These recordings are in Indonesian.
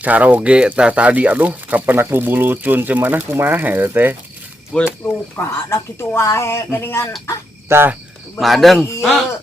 Caroge tadi aduh kapan aku bulucun cemana kumaha ya teh. Luka dah kitu wae geningan Tah madeng.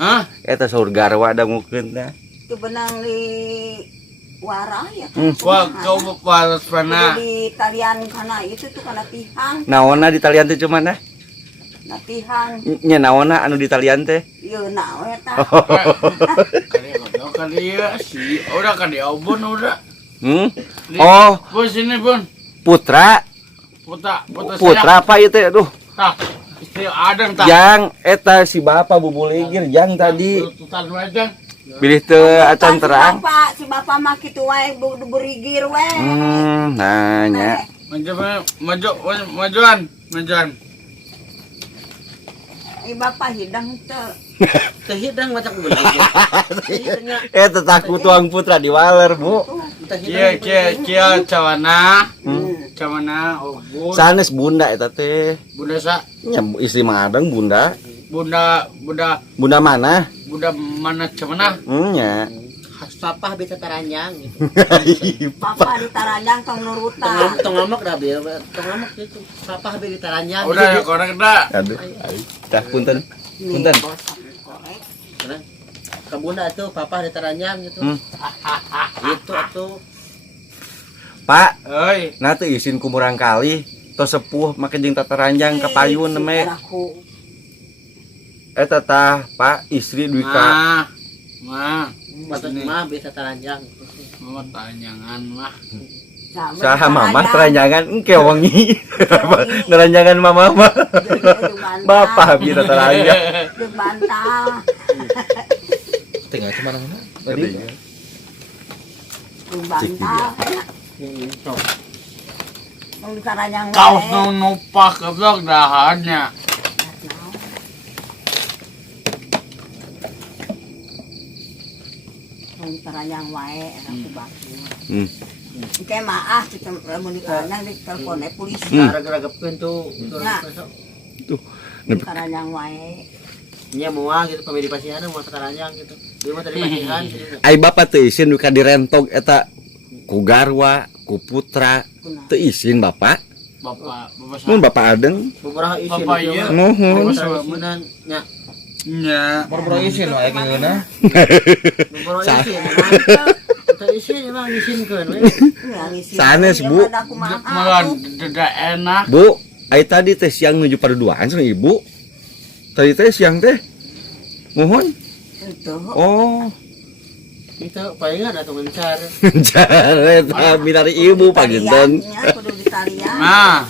Hah? Eta saur garwa dangukeun teh. Itu benang di warah ya. Wah, kau balas mana? Di talian kana itu tuh kana tihang. Naonna di talian teh cemana? Na tihang. Nya naonna anu di talian teh? Ieu naon eta? Kali sih, udah kali obon udah. Oh, Bun sini bun. Putra. Putra Apa itu? Aduh. Tah, istri adang tah. Jang eta si Bapak bubuligir jang tadi. Tutan wajang. Bilih teu acan terang. Si bapak mah kitu wae berigir we. Nanya. Majuan. Bapak hidang teu. Teh hidang macam kumaha. Eta takut tuang Putra diwaler, Bu. Kia cawana. Cawana obon. Sanes bunda eta teh. Bunda sa. Nya istri madeng bunda. Bunda mana? Bunda mana cawana? Nya. Papa bisa taranjang gitu. Papa di taranjang tong nurutan. Tong ngamak dah bieu. Tong ngamak itu. Papa bisa taranjang. Udah korek dah. Aduh. Tah punten. Punten. Karena kabunda tuh papa di taranjang gitu. Itu atuh. Pak, Euy, nah teu izin kumurang kali. Tos sepuh make jeung tataranjang ka payun me. Eta tah Pak istri duit ka. mah. Patut mah bisa taranjang. Mama tanyangan mah. Saha mama teranjangan engke wangi. Teranjangan mama mah. Bapak bisa teranjang. Dibantah. Tinggal cuma mana? Tadi. Dibantah. Tong di taranjang wae. Kaos nupak keblok dahannya. Tong di taranjang wae aku batu. Kayak maaf, kita mau di taranjang di telepon polisi. Gara-gara tuh. Di taranjang wae. Nya moal gitu pamili pasihan mau taranjang gitu. Dia mah tadi pasihan gitu. Ai bapak teu izin duka direntog eta ku garwa, ku putra. Teu izin bapak. Mun bapak adeng. Beberapa isin. Bapak iya. Nuhun. Munan nya. Nya. Boro-boro isin wae geuna. Beberapa isin. Teu isin emang isinkeun we. Sanes, Bu. Malah tidak enak. Bu, ai tadi teh siang nuju paduduan sama ibu. Tadi teh siang teh. Mohon. Itu. Oh. Itu palingan atuh ngencar. Jare eta minari ibu paginten. Kudu di talian. Nah,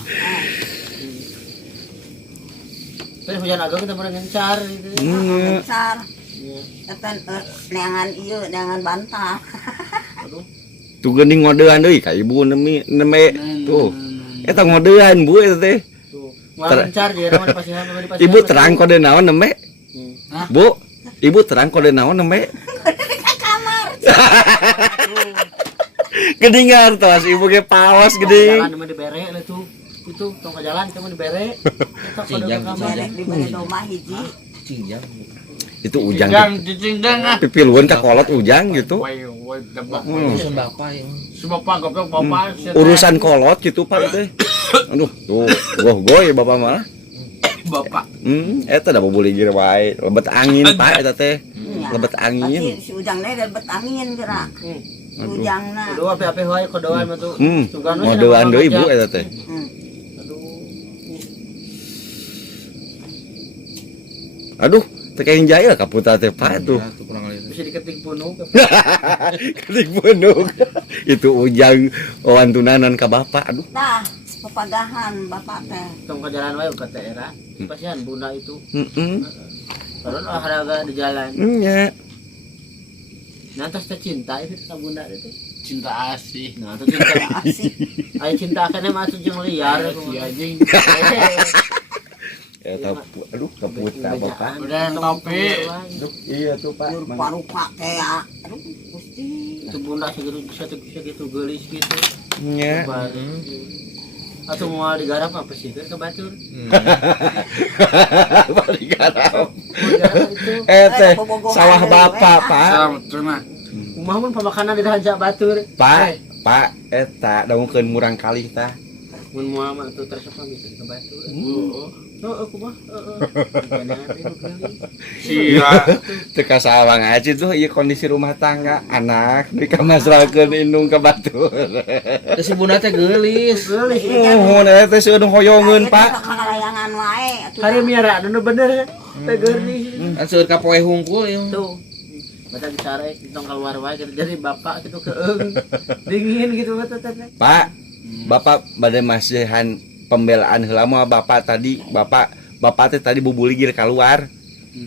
Terus hujan agak kita pernah ngencar gitu. Besar. Eta neangan ieu, neangan bantah. Tuh geuning ngodean deui ka ibu neme tuh. Eta ngodean Bu eta teh. Tuh. Ngencar dia nama pasihan di pasihan. Ibu terang kode naon neme? Bu, ibu terang kode naon neme? Gedingan tos ibu ge pawas gede. Jalan nama dibere lah tuh. Itu tong ka jalan kamu dibere. Eta Cinjang, pada Merek di bere domah hiji. Cinjang. Itu ujang. cicinggang ah. Pipiluan ka kolot ujang gitu. Woi, debak. Urusan bapak yang Bapak goblok bapak. Urusan kolot gitu Pak teh. Aduh, tuh goh-goh ya bapak mah. Bapak. Eta da bubuligir wae. Lebet angin Pak eta teh. Lebet angin. Si ujang teh lebet angin gerak. Ujangna. Kudu ape-ape wae kodoan mah tuh. Ngodean deui Bu eta teh. Aduh, teu kaing jaya ka putra teh Pak tuh. itu kurang kali itu. Bisa diketik bunuh. Ketik bunuk. Itu ujang wantunanan ka bapak. Aduh. Tah, papagahan bapak teh. Tong ka jalan wae ka daerah. Pasihan bunda itu. Heeh. Karena olahraga di jalan. Nya. Nanti teh cinta itu ka bunda itu. Cinta asih. Nah, itu cinta Asik. Ayo cinta akhirnya masuk jeung liar Si anjing. Eta aduh ka putra bapak. Udah topi. Aduh, iya tuh Pak. Rupa-rupa teh ya. Aduh, Gusti. itu bunda segitu geulis gitu. Nya. Atau mau digarap apa sih ke batur? Balik garap. Mau digarap itu Teh sawah bapak Pak. Salam terima. kumaha mun pamakanan di dahan batur. Pak eta daungkeun murang kali tah. Mun moal mah tuh tersapa bisa ke batur. Oh, kumaha? Sia. Teu kasawang aja tuh ieu kondisi rumah tangga anak dikamasrakeun indung ka batur. Teh si bunda teh geulis. Nuhun eta teh seueung hoyongeun Pak. Kakalayangan wae atuh. Hari miara nu bener teh geulis. Kan seueur ka poe hungkul ieu. Tuh. Bata dicarek ditong keluar wae jadi bapak gitu keung. Dingin gitu bata teh. Pak, Bapak bade masihan pembelaan heula mah Bapak tadi, Bapak teh tadi bubuligir keluar.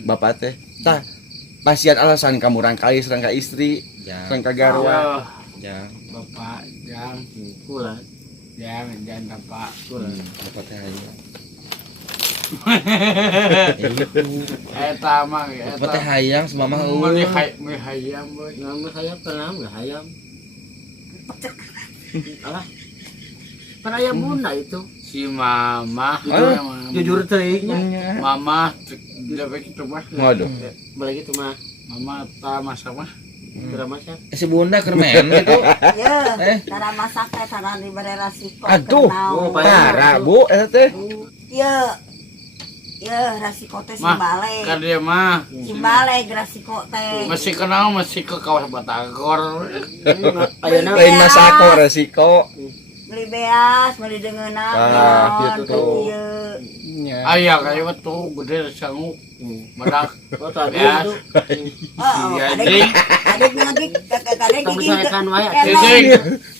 Bapak teh tah pasian alasan kamu rangkai serang ka istri, Jang, serang ka garwa. jang. Bapak jang Kula. jangan bapak. Bapak teh aya. Eta mah Bapak teh hayang semamah Meli eueuh. hayam boy. Nama saya pelam enggak hayam. Alah. Kan ayam bunda itu. Si mama Jujur teuing. mama lebih gitu mah. Waduh. Balik itu mah. Mama ta masa mah. Kira masak. Si bunda keur men gitu. Ya, cara masak teh cara dibere resiko. Aduh, parah Bu eta teh. Ya. Ya, resiko teh Mah, simbale. kan dia mah Simbale resiko teh. masih kenal masih ke kawas Batagor. Ayeuna Lain masako resiko. Beli beas, beli dengeunna. Ah, gitu tuh. Aya kayak tuh gede sanggup. Badak. Oh, tadi Ya. itu. Iya, Adik ngagik kadek Tong gigi. misalkan wae.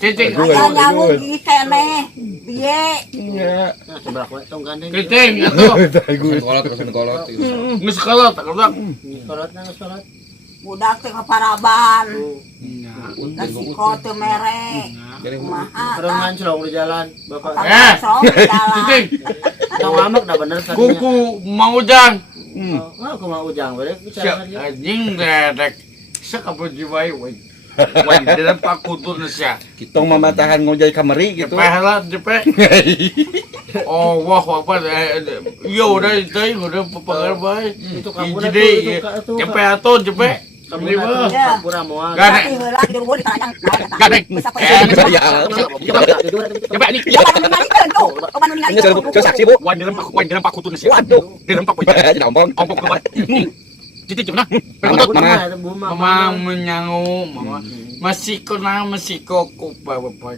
Titik. Aya nyamuk gigi keneh. Biye. Iya. Nah, coba aku tong gandeng. Titik atuh. Sen kolot. Geus kolot, kolot. Salat nang salat. Budak teh kaparaban. Nah, Resiko teh mere. Kumaha Orang tah. nganclong di jalan. Bapak. Sok di jalan. titik. Tong amak dah bener tadinya. Kuku mau ujang. Oh, aku mau ujang bere bicara Siap dia. anjing dedek. Sakapo jiwai we. Wan dalam pakutur sia. Tong mamatahan ngojay kamari gitu. Pehla jepe. Oh, wah apa yo udah udah papagar bae. Itu kamu Jadi jepe atuh jepe. kamu Lima. dah pura moal. Gak ada. Tapi heula di gua ditanyang. Gadek. Ya. Jepe ini. Ya kan mengalikeun tuh. Oban nu Ini saya saksi Bu. Wan dalam pakutur sia. Waduh. Dalam pakutur. Jadi ompong. Ompong keluar. Titik cenah. Mama menyangu, mama masih kok bapak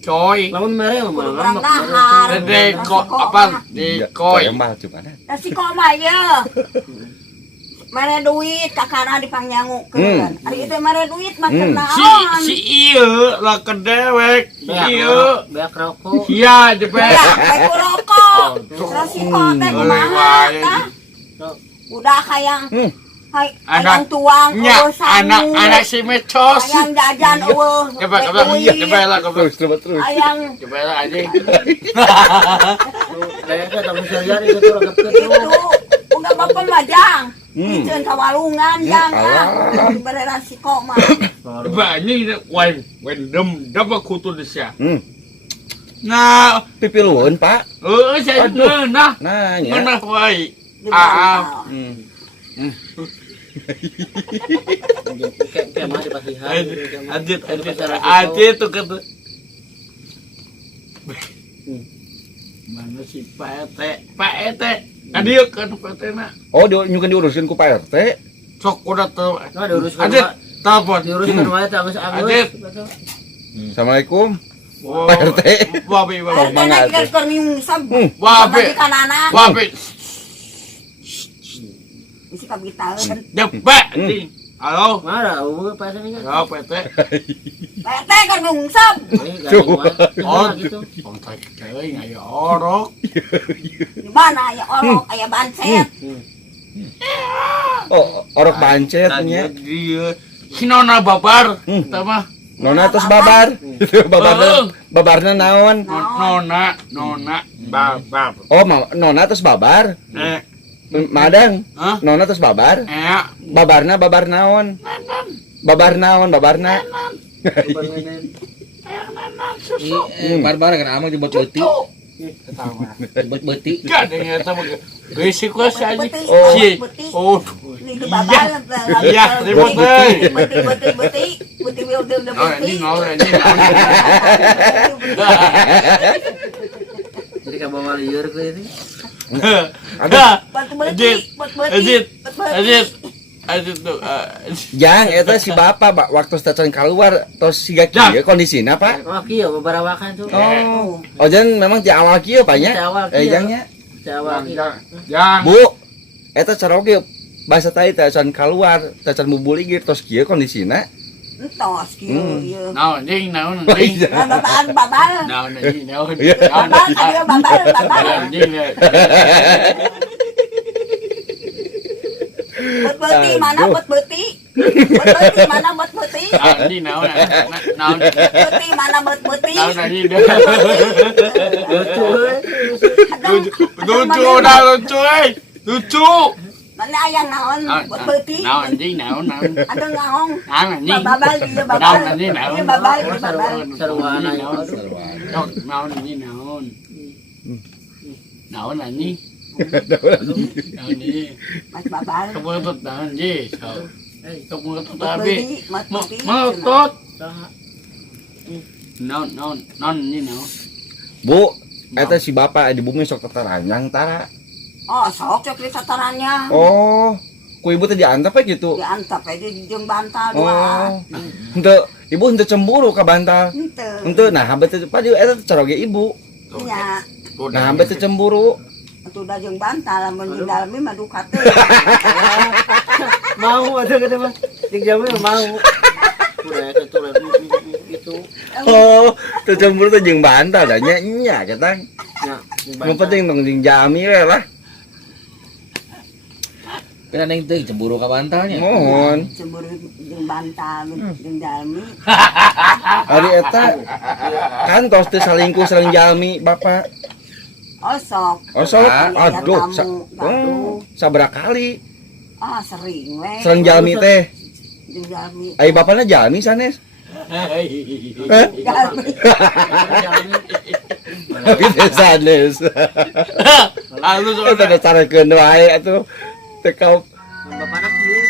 coy. Lamun mere mah Kurang ngambek. dahar. Dede kok apa di koi. Mah cuma ada. Resiko mah ya. Mere duit kakana dipangnyanggukeun. Ari teh mere duit mah kenaon. Si ieu lah kedewek. Ieu. Beak rokok. Iya jepe. Baik rokok. Resiko teh kumaha tah? Udah kayang hayang tuang anak si mecos. hayang jajan eueuh. Coba lah Terus. Hayang coba lah anjing. Kayak ka tong serian itu tuh lagap itu tuh. udah bapak majang. Diceun ka walungan jang lah. Dibere resiko mah. Banyak wan dem kutu sia. Hmm. Nah, Pipilueun, Pak. saya nah Nah, nya. mana wae. Dibantah. Kayak mah dipasihan. Aja tuh kata. Mana si Pak Ete. Adio kan Pak Ete na. Oh, nyukeun diuruskeun ku Pak RT. Sok udah tuh. Nah, diuruskan Aja telepon. diuruskan wae teh Adit. Assalamualaikum. Wow. Pak RT. Babi. Karena kita keur nyungsab. Babe. Kanana Babi. isi kabitaeun. Jepek anjing. Halo. Mana eueuh pasane kan. Ya Pak Ete. Tete keur nyungsab. Oh gitu. Kontak teuing aya orok. Di mana aya olok, aya banset. Oh, orok bancet nya. Dia Sinona babar. Eta mah Nona terus babar. Babarna naon? Nona babar. Oh, Nona terus babar. Madang. Hah? Nona terus babar. Babarna babar naon? Babarna. Barbar kan amang dibuat beuti. Dibuat beuti. Gak ada yang eta mah. Geus kuas aja. Beuti, Si. beuti. Oh. Ini babal. Iya, ribut euy. Beuti. udah Oh, beti. anjing. Jadi kayak bawa liur ke ini. Batu beti, batu beti. Ajit tuh. Jang eta si bapak waktu stacan keluar tos siga Jang. kieu kondisina Pak. Oh kieu babarawakan tuh. Oh. Oh jan memang ti awal kieu Pak nya. Ti awal kieu. Jangnya. Jawa kieu. Jangan. Bu, eta cara oge bahasa tadi tacan keluar, tacan bubuli gitu tos kieu kondisina. Entos kieu ieu. Naon anjing, naon Oh, anjing. iya. Babal babal. Naon anjing, naon. Babal tadi babal babal. Anjing. Bot beti mana bot beti? Bot beti mana bot beti? Anjing naon. Naon. Beti mana bot beti? Naon anjing. Lucu euy. Lucu dah lucu lucu. Mana ayang naon bot beti? Naon anjing naon. Ada ngaong. Naon anjing. Babal dia babal. Naon anjing naon. Ieu babal ieu babal. Sarwana ya. Naon anjing naon. Naon anjing. Naon anjing. Mas babal. Kebutut naon anjing. Kebutut Bot abi. beti, mas beti. Metot. Naon anjing naon. Bu, eta si bapak di bumi sok tetaranyang tara. Oh, sok cek di satarannya. Oh, ku ibu teh diantap we gitu. Diantap aja di jeung bantal Oh. dua. Henteu, ibu henteu cemburu ka bantal. Henteu. Henteu, nah hambat teh padi eta cara ge ibu. Nya. Nah hambat teh cemburu. Atuh da jeung bantal lamun di dalemi mah duka teh. Mau ada kata mah. Jeung jamu mau. Udah itu gitu. Oh, teu cemburu teh jeung bantal da nya nya ketang. Ya, Yang penting dong jeung jami we lah. Kan ada yang teu cemburu ka bantalnya. Mohon. Cemburu jeung bantal jeung dalemi. Ari eta kan tos teu salingkuh sareng jami bapak. Oh, sok. Oh sok, Aya aduh, tamu. sabaraha kali Ah, sering we. sareng jami teh. Jeung dalemi. Ai bapana jami sanes. Heh? Dalemi. Tapi teh sanes. Halus Eta da carakeun wae atuh. Teu ka Bapak anak kieu.